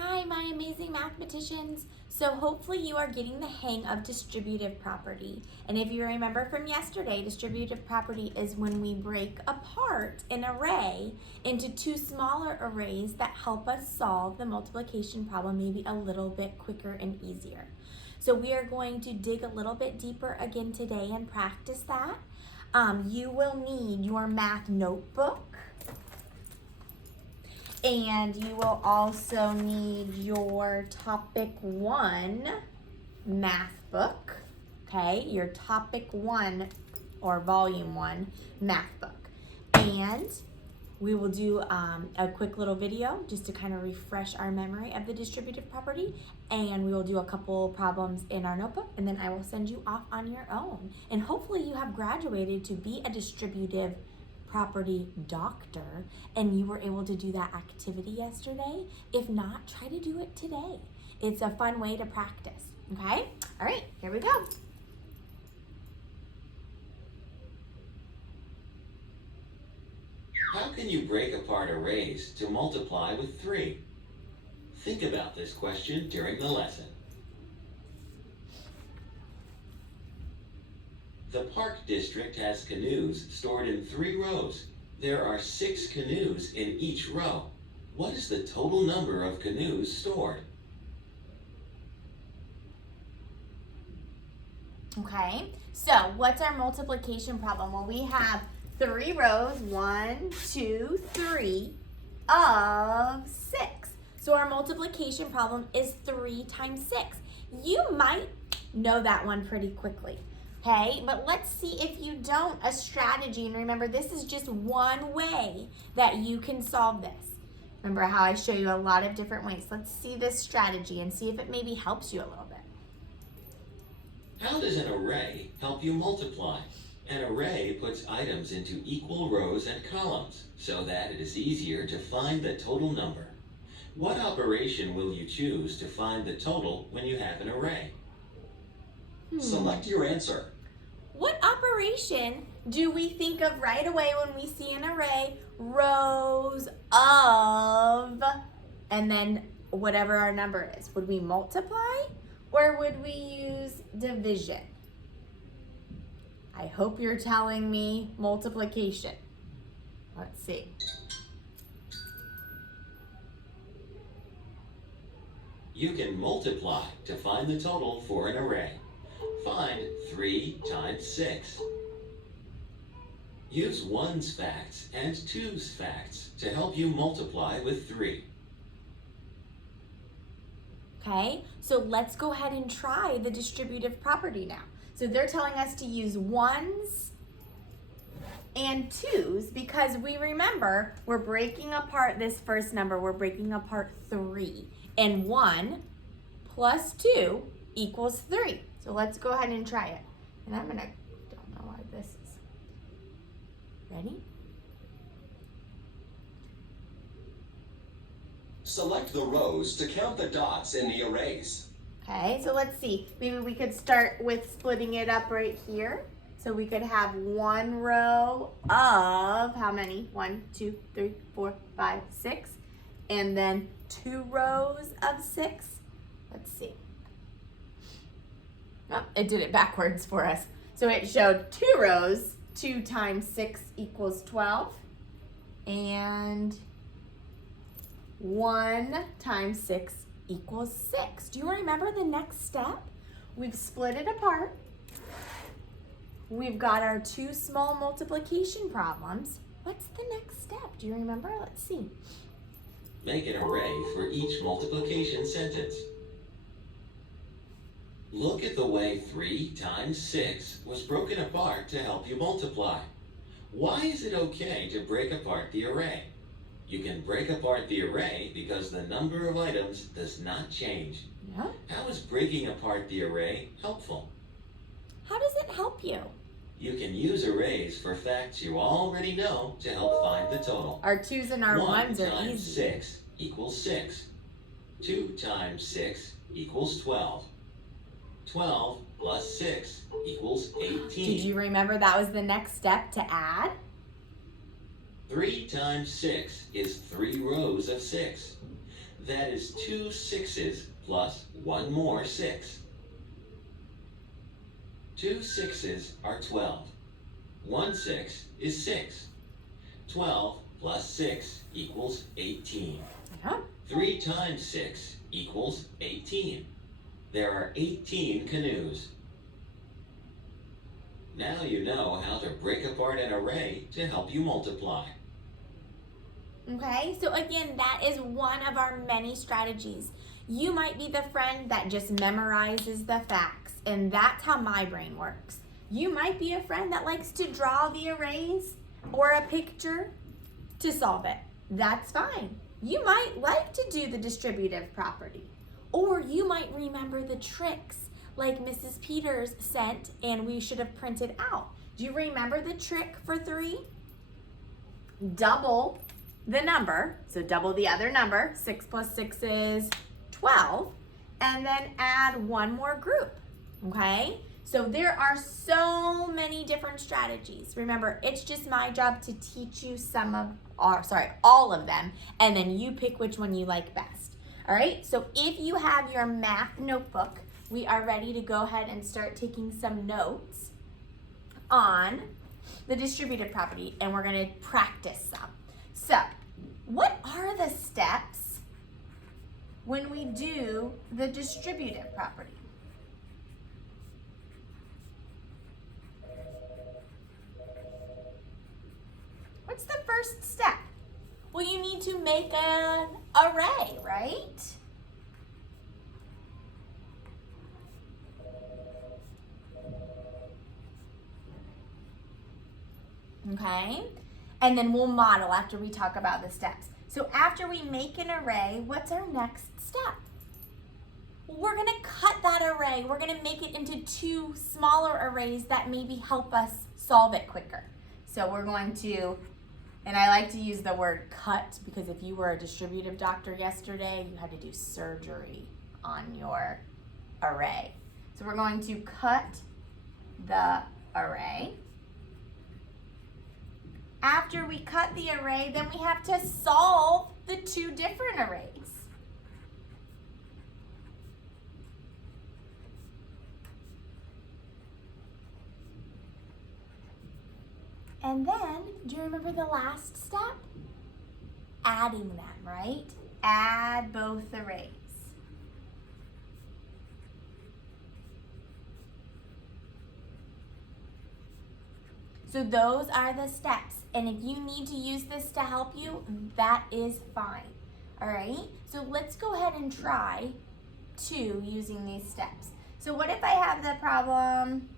Hi, my amazing mathematicians. So hopefully you are getting the hang of distributive property. And if you remember from yesterday, distributive property is when we break apart an array into two smaller arrays that help us solve the multiplication problem maybe a little bit quicker and easier. So we are going to dig a little bit deeper again today and practice that. You will need your math notebook. And you will also need your topic 1 math book, okay? Your topic 1 or volume 1 math book. And we will do a quick little video just to kind of refresh our memory of the distributive property. And we will do a couple problems in our notebook, and then I will send you off on your own. And hopefully you have graduated to be a distributive property doctor and you were able to do that activity yesterday. If not, try to do it today. It's a fun way to practice, okay? All right, here we go. How can you break apart arrays to multiply with 3? Think about this question during the lesson. The Park District has canoes stored in 3 rows. There are 6 canoes in each row. What is the total number of canoes stored? Okay, so what's our multiplication problem? Well, we have 3 rows, 1, 2, 3 of 6. So our multiplication problem is 3 times 6. You might know that one pretty quickly. Okay, but let's see if you don't, a strategy. And remember, this is just one way that you can solve this. Remember how I show you a lot of different ways. Let's see this strategy and see if it maybe helps you a little bit. How does an array help you multiply? An array puts items into equal rows and columns so that it is easier to find the total number. What operation will you choose to find the total when you have an array? Select your answer. What operation do we think of right away when we see an array? Rows of, and then whatever our number is. Would we multiply or would we use division? I hope you're telling me multiplication. Let's see. You can multiply to find the total for an array. Find 3 times 6. Use 1's facts and 2's facts to help you multiply with 3. Okay, so let's go ahead and try the distributive property now. So they're telling us to use 1's and 2's because we remember we're breaking apart this first number. We're breaking apart 3. And 1 plus 2 equals 3. So let's go ahead and try it. And don't know why this is. Ready? Select the rows to count the dots in the arrays. Okay, so let's see. Maybe we could start with splitting it up right here. So we could have 1 row of how many? 1, 2, 3, 4, 5, 6. And then 2 rows of 6. Let's see. Oh, it did it backwards for us. So it showed 2 rows. 2 times 6 equals 12. And 1 times 6 equals 6. Do you remember the next step? We've split it apart. We've got our 2 small multiplication problems. What's the next step? Do you remember? Let's see. Make an array for each multiplication sentence. Look at the way 3 times 6 was broken apart to help you multiply. Why is it okay to break apart the array? You can break apart the array because the number of items does not change. Yeah. How is breaking apart the array helpful? How does it help you? You can use arrays for facts you already know to help find the total. Our 2's and our 1's are 1 times easy. 6 equals 6. 2 times 6 equals 12. 12 plus 6 equals 18. Did you remember that was the next step to add? 3 times 6 is 3 rows of 6. That is 2 6s plus 1 more 6. 2 6s are 12. 1 6 is 6. 12 plus 6 equals 18. Yeah. 3 times 6 equals 18. There are 18 canoes. Now you know how to break apart an array to help you multiply. Okay, so again, that is one of our many strategies. You might be the friend that just memorizes the facts, and that's how my brain works. You might be a friend that likes to draw the arrays or a picture to solve it. That's fine. You might like to do the distributive property, or you might remember the tricks like Mrs. Peters sent and we should have printed out. Do you remember the trick for 3? Double the number, so double the other number, 6 plus 6 is 12, and then add one more group, okay? So there are so many different strategies. Remember, it's just my job to teach you all of them, and then you pick which one you like best. All right, so if you have your math notebook, we are ready to go ahead and start taking some notes on the distributive property, and we're gonna practice some. So, what are the steps when we do the distributive property? What's the first step? Well, you need to make an array, right? Okay, and then we'll model after we talk about the steps. So after we make an array, what's our next step? We're gonna cut that array. We're gonna make it into 2 smaller arrays that maybe help us solve it quicker. So we're going to, and I like to use the word cut because if you were a distributive doctor yesterday, you had to do surgery on your array. So we're going to cut the array. After we cut the array, then we have to solve the 2 different arrays. And then, do you remember the last step? Adding them, right? Add both arrays. So those are the steps. And if you need to use this to help you, that is fine. All right? So let's go ahead and try 2 using these steps. So what if I have the problem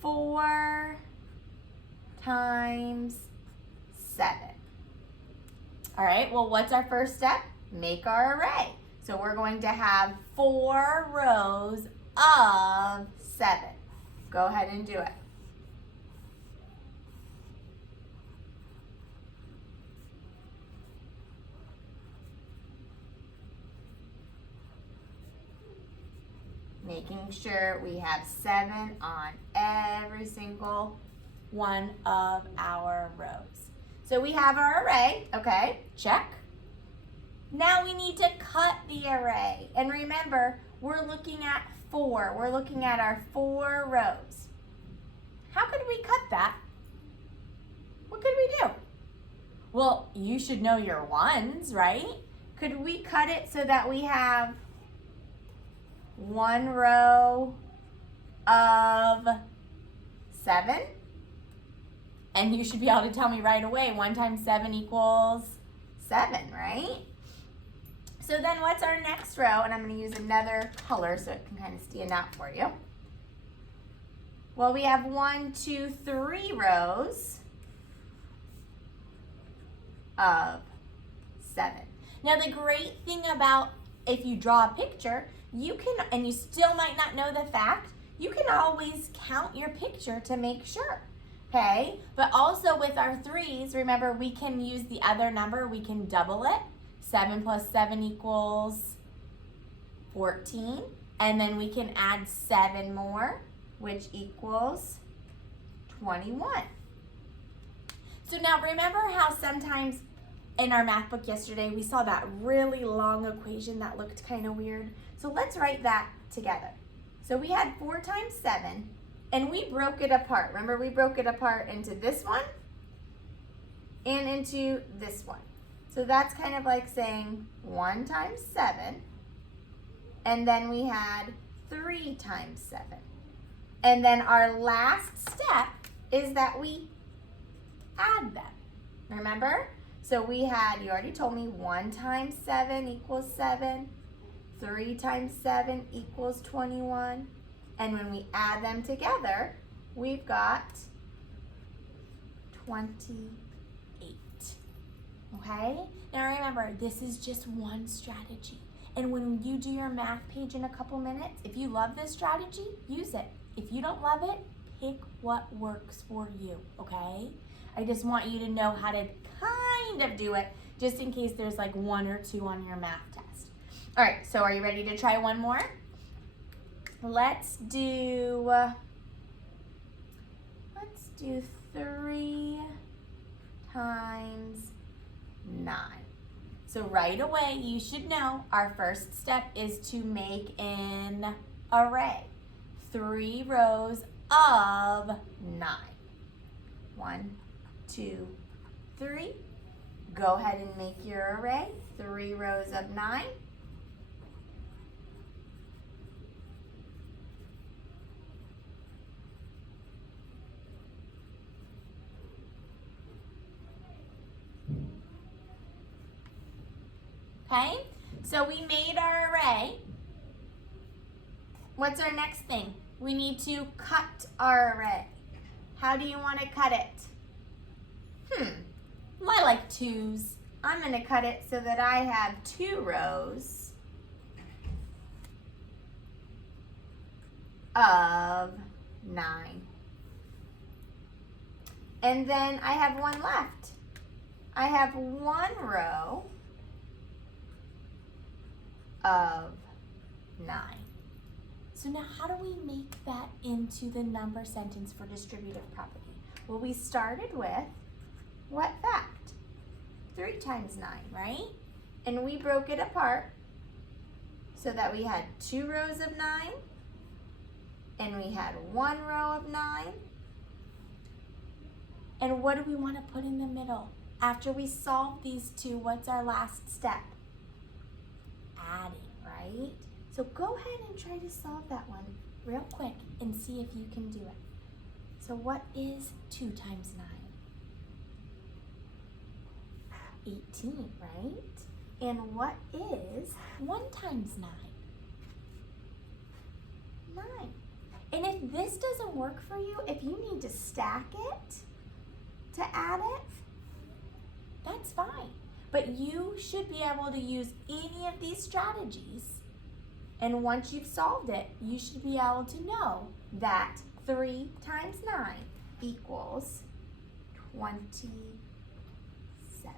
4 times 7? All right, well, what's our first step? Make our array. So we're going to have 4 rows of 7. Go ahead and do it. Making sure we have 7 on every single one of our rows. So we have our array, okay, check. Now we need to cut the array. And remember, we're looking at 4. We're looking at our 4 rows. How could we cut that? What could we do? Well, you should know your ones, right? Could we cut it so that we have 1 row of 7? And you should be able to tell me right away, 1 times 7 equals 7, right? So then what's our next row? And I'm going to use another color so it can kind of stand out for you. Well, we have 1, 2, 3 rows of 7. Now the great thing about if you draw a picture, you can, and you still might not know the fact, you can always count your picture to make sure, okay? But also with our 3s, remember we can use the other number, we can double it. 7 plus 7 equals 14. And then we can add 7 more, which equals 21. So now remember how sometimes in our math book yesterday, we saw that really long equation that looked kind of weird. So let's write that together. So we had 4 times 7, and we broke it apart. Remember, we broke it apart into this one and into this one. So that's kind of like saying 1 times 7, and then we had 3 times 7. And then our last step is that we add them. Remember? So we had, you already told me, 1 times 7 equals 7. 3 times 7 equals 21. And when we add them together, we've got 28. Okay? Now remember, this is just one strategy. And when you do your math page in a couple minutes, if you love this strategy, use it. If you don't love it, pick what works for you, okay? I just want you to know how to kind of do it, just in case there's like 1 or 2 on your math test. All right, so are you ready to try one more? Let's do 3 times 9. So right away, you should know our first step is to make an array. 3 rows of 9. 1, 2, 3. Go ahead and make your array. 3 rows of 9. Okay, so we made our array. What's our next thing? We need to cut our array. How do you want to cut it? I like 2s. I'm going to cut it so that I have 2 rows of 9. And then I have 1 left. I have 1 row of 9. So now how do we make that into the number sentence for distributive property? Well, we started with what fact? 3 times 9, right? And we broke it apart so that we had 2 rows of 9 and we had 1 row of 9. And what do we want to put in the middle? After we solve these two, what's our last step? Adding, right? So go ahead and try to solve that one real quick and see if you can do it. So what is 2 times 9? 18, right? And what is 1 times 9? 9. And if this doesn't work for you, if you need to stack it to add it, that's fine. But you should be able to use any of these strategies. And once you've solved it, you should be able to know that 3 times 9 equals 27.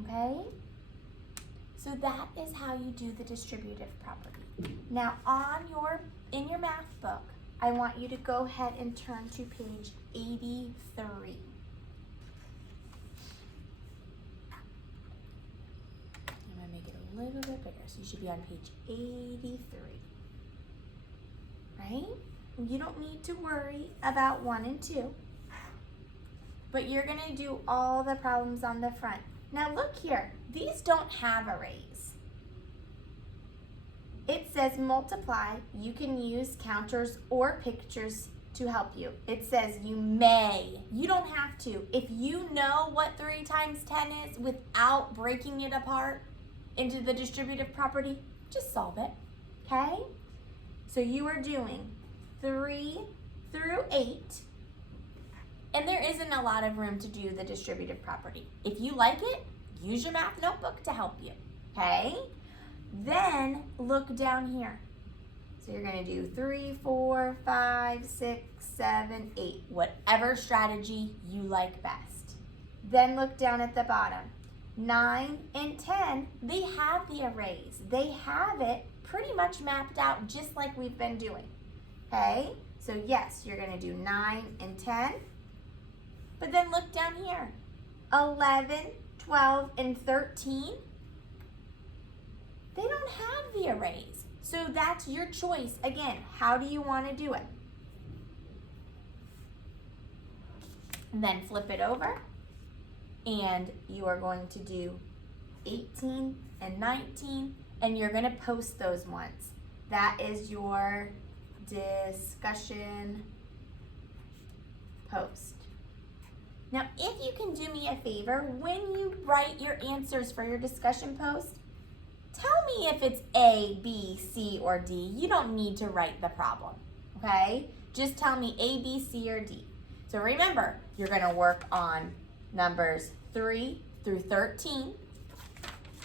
Okay? So that is how you do the distributive property. Now in your math book, I want you to go ahead and turn to page 83. I'm going to make it a little bit bigger, so you should be on page 83. Right? You don't need to worry about 1 and 2, but you're going to do all the problems on the front. Now look here, these don't have arrays. It says multiply. You can use counters or pictures to help you. It says you may. You don't have to. If you know what 3 times 10 is without breaking it apart into the distributive property, just solve it, okay? So you are doing 3 through 8, and there isn't a lot of room to do the distributive property. If you like it, use your math notebook to help you, okay? Then look down here. So you're going to do 3, 4, 5, 6, 7, 8, whatever strategy you like best. Then look down at the bottom. 9 and 10, they have the arrays. They have it pretty much mapped out just like we've been doing, okay? So yes, you're going to do 9 and 10. But then look down here. 11, 12, and 13, they don't have the arrays. So that's your choice. Again, how do you want to do it? And then flip it over, and you are going to do 18 and 19, and you're going to post those ones. That is your discussion post. Now, if you can do me a favor, when you write your answers for your discussion post, tell me if it's A, B, C, or D. You don't need to write the problem, okay? Just tell me A, B, C, or D. So remember, you're going to work on numbers 3 through 13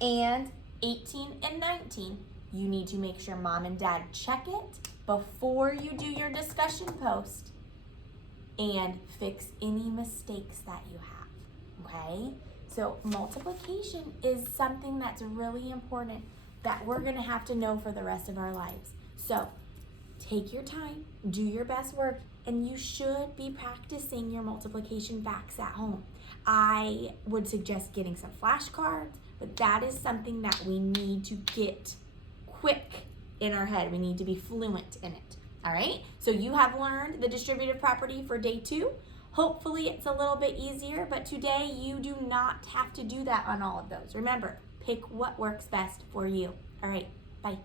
and 18 and 19. You need to make sure mom and dad check it before you do your discussion post and fix any mistakes that you have, okay? So multiplication is something that's really important that we're gonna have to know for the rest of our lives. So take your time, do your best work, and you should be practicing your multiplication facts at home. I would suggest getting some flashcards, but that is something that we need to get quick in our head. We need to be fluent in it. All right, so you have learned the distributive property for day 2. Hopefully it's a little bit easier, but today you do not have to do that on all of those. Remember, pick what works best for you. All right, bye.